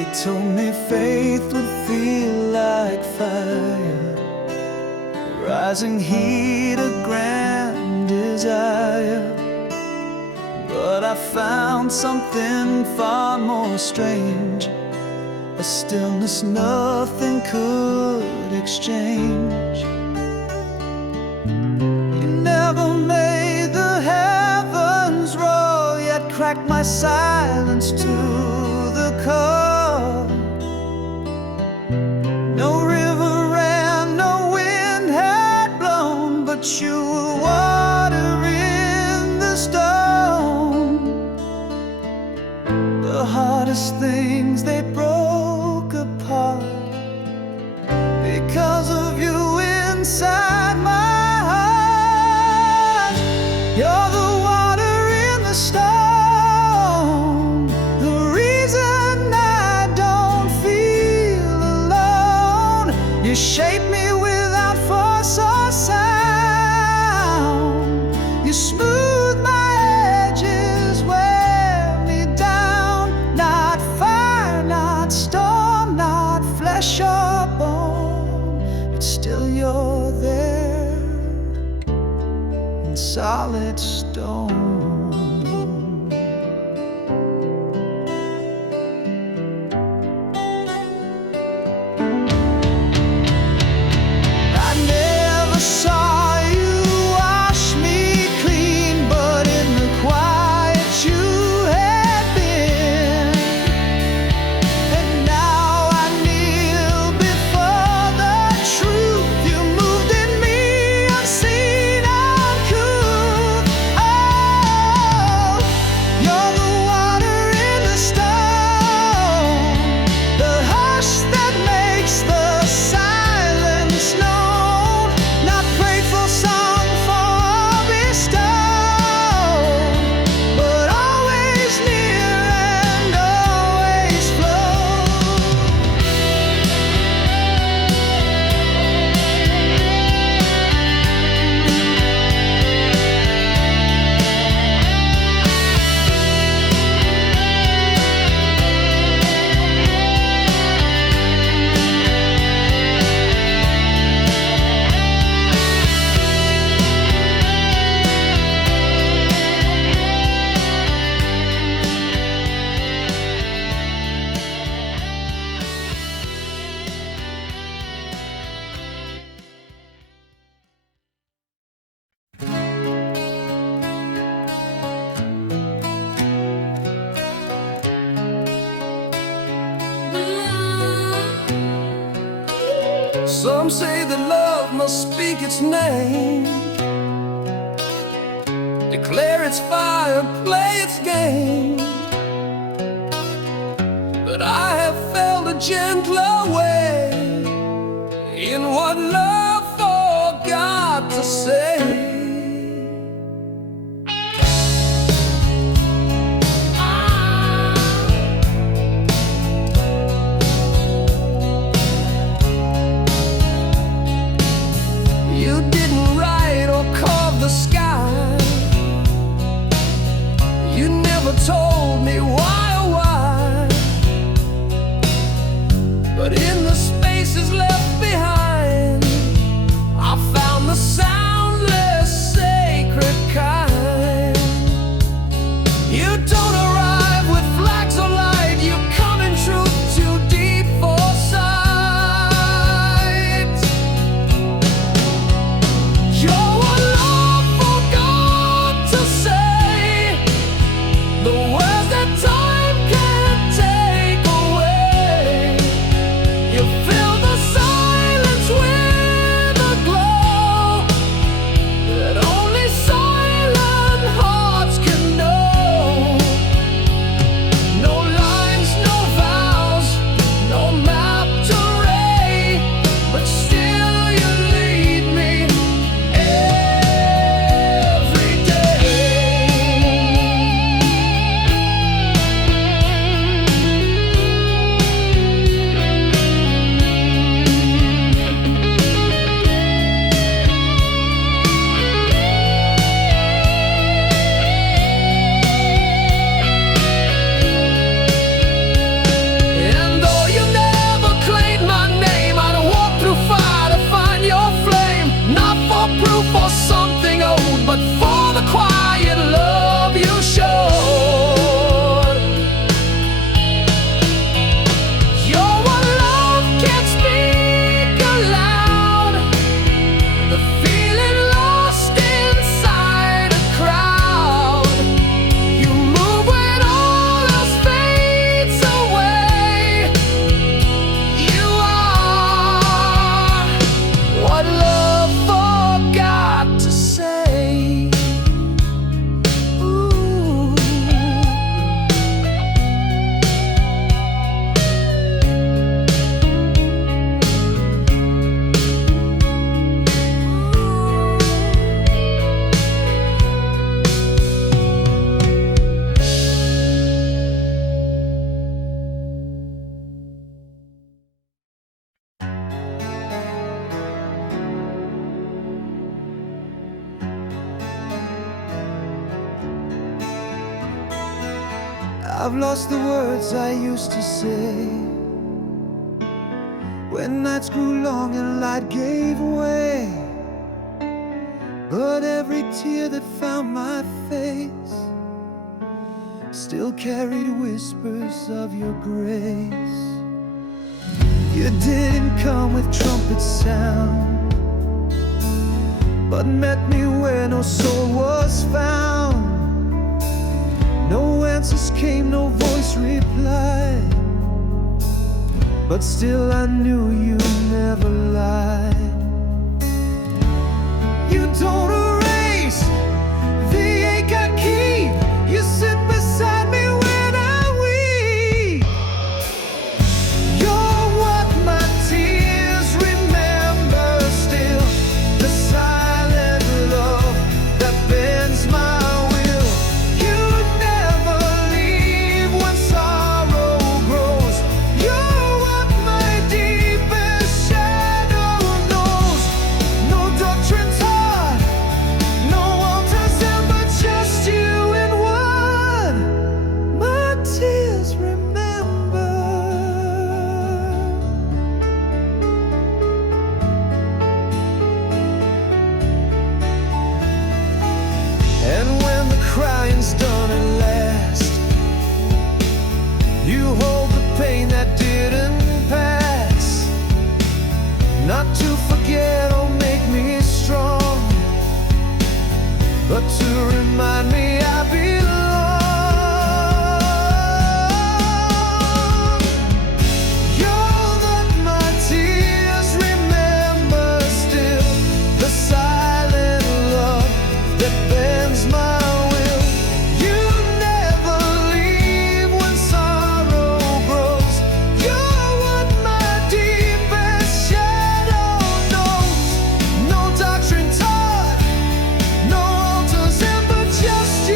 They told me faith would feel like fire, rising heat, a grand desire. But I found something far more strange, a stillness nothing could exchange. You never made the heavens roar, yet cracked my silence to the core. No river ran, no wind had blown, but you were water in the stone. The hardest things they broke apart because of you inside my heart. You're the water in the stone, the reason I don't feel alone. You shape me without force or sound. You smooth my edges, wear me down. Not fire, not storm, not flesh or bone, but still you're there in solid stone. I never saw you wash me clean, but in the quiet you had been. And now I kneel before the truth. You moved in me unseen, uncouth. Oh, you're the water in the stone, the hush that makes the silence known. Not grateful song for bestowed, but always near and always flow. Some say that love must speak its name, declare its fire, play its game. But I have felt a gentler way in what love forgot to say. You didn't write or carve the sky. You never told me why or why. But in the spaces left behind, I found the soundless, sacred kind. You don't arrive with flags of light. You come in truth too deep for sight. You're what love forgot to say, the words that time can't take away. You fill the silence with a glow, I've lost the words I used to say when nights grew long and light gave way. But every tear that found my face still carried whispers of your grace. You didn't come with trumpet sound, but met me where no soul was found. No answers came, no voice replied, but still I knew you never lied. You don't erase the ache I keep. You sit beside me when I weep. You're what my tears remember still, the silent love that bends my will. You never leave when sorrow grows. You're what my deepest shadow knows. No doctrine taught, no altars in, but just you and what my tears remember. And when the crying's done at last, you hold the pain that didn't pass, not to forget or make me strong, but to remind me I belong. You're that my tears remember still, the silent love that bends my will. You never leave when sorrow grows. You're what my deepest shadow knows. No doctrine taught, no altars in, but just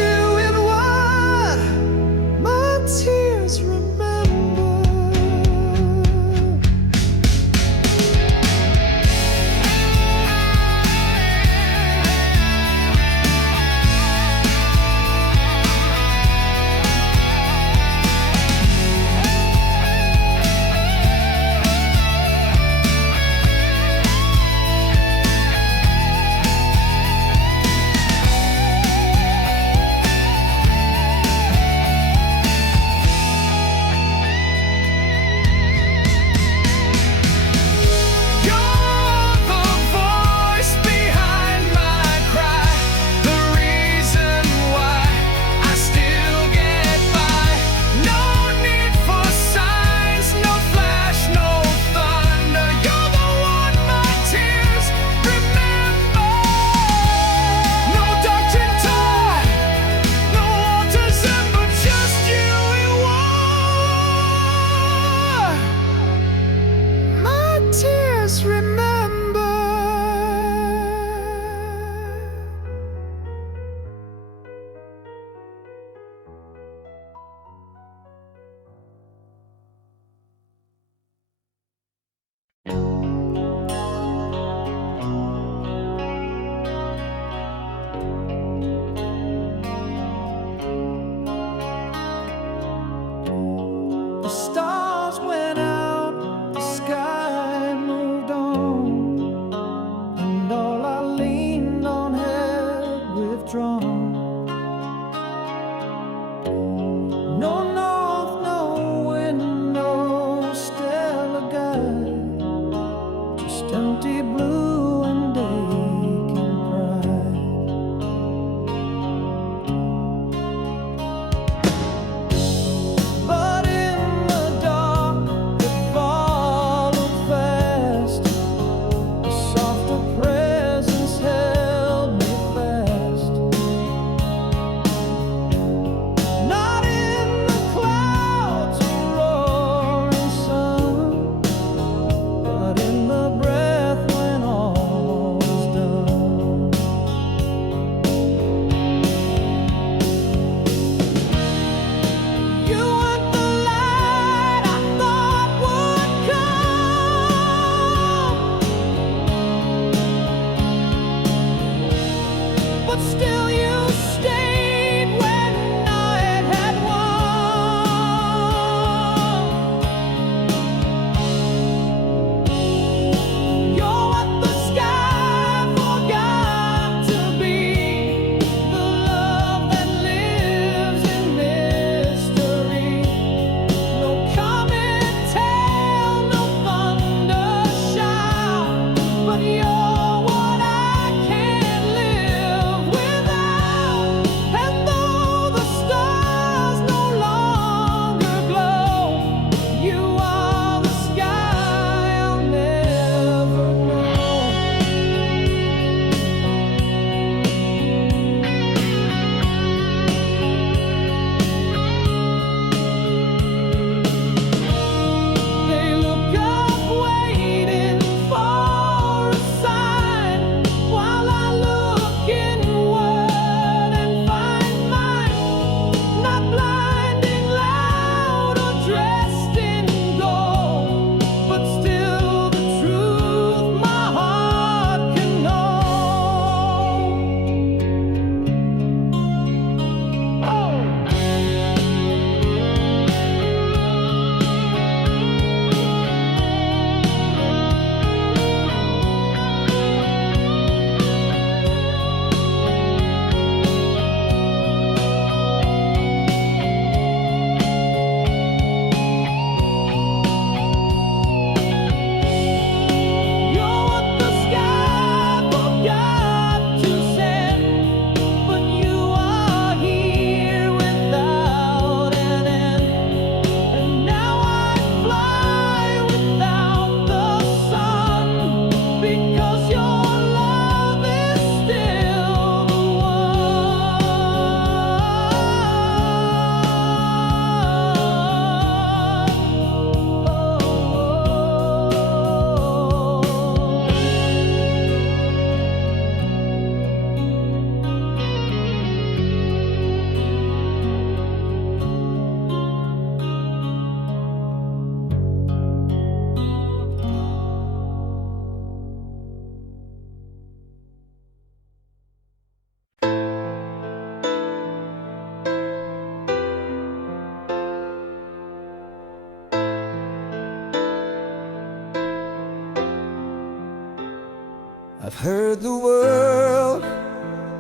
I've heard the world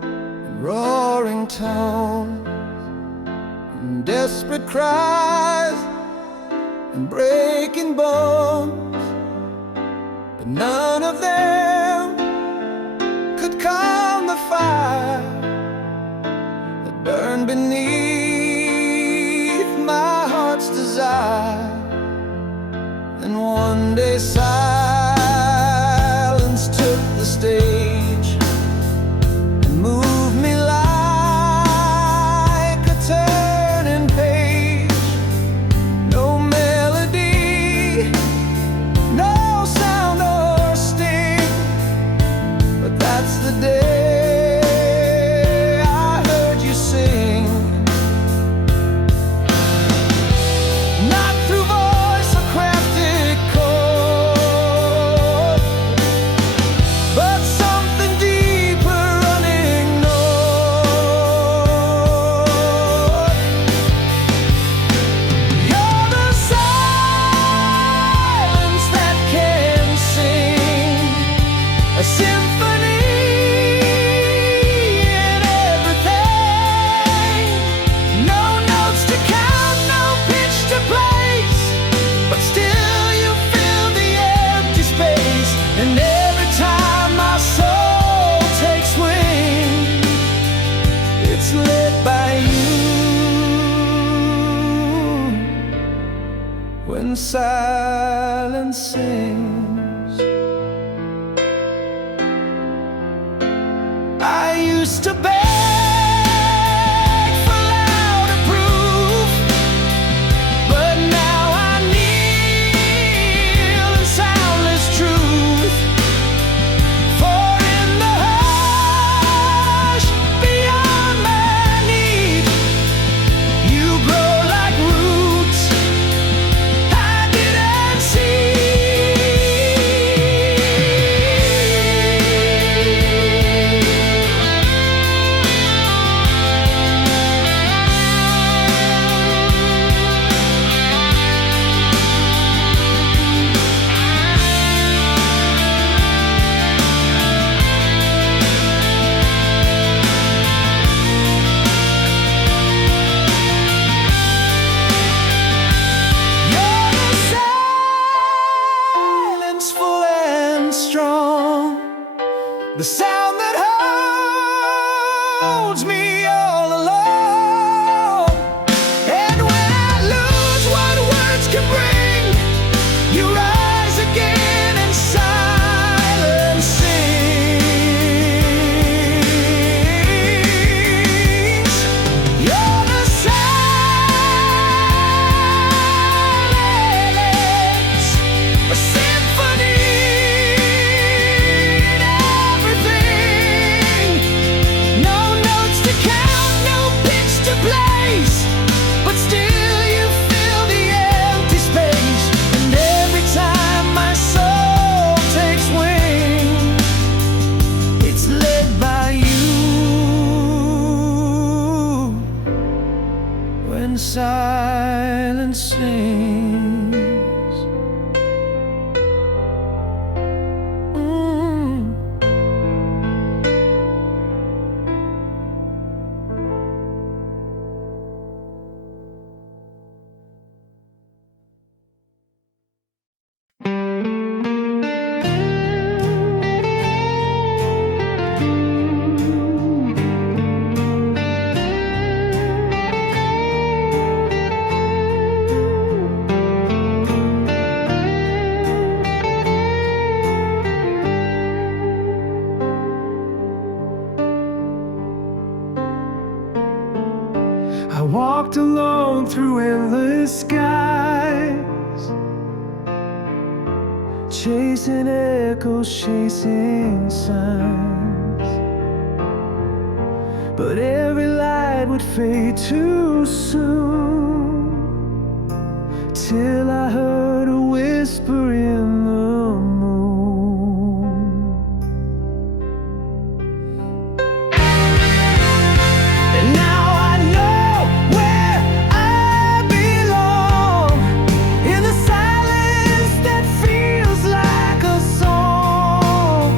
in roaring tones, and desperate cries and breaking bones, but none of them could calm the fire that burned beneath my heart's desire. And one day silence took the stage and moved me like a turning page. No melody, no sound or sting, but that's the day I heard you sing. Not through voice or crafted chord, but something deeper unignored. You're the silence that can sing a symphony in everything. No notes to count, no pitch to place, but still you fill the empty space. And every time my soul takes wing, it's lit by you. When silence sings, I used to beg for louder proof, but now I kneel in soundless truth. For in the hush beyond my need, you grow like roots I didn't see. You're the silence, full and strong, the sound that holds me all along. And when I lose what words can bring, you rise again and silence sings. You're the silence, a symphony in everything. No notes to count, no pitch to place, but still you fill the empty space. And every time my soul takes wing, it's led by you. When silence sings, I walked alone through endless skies, chasing echoes, chasing signs. But every light would fade too soon, till I heard a whisper in the moon. And now I know where I belong, in the silence that feels like a song.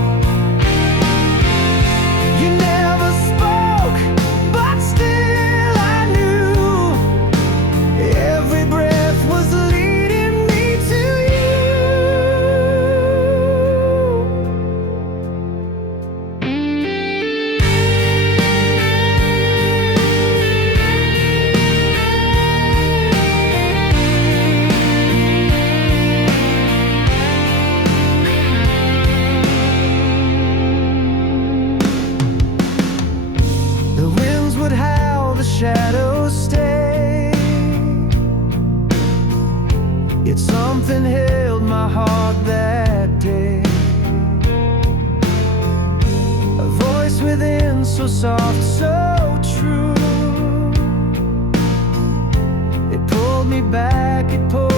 within, so soft, so true. It pulled me back, it pulled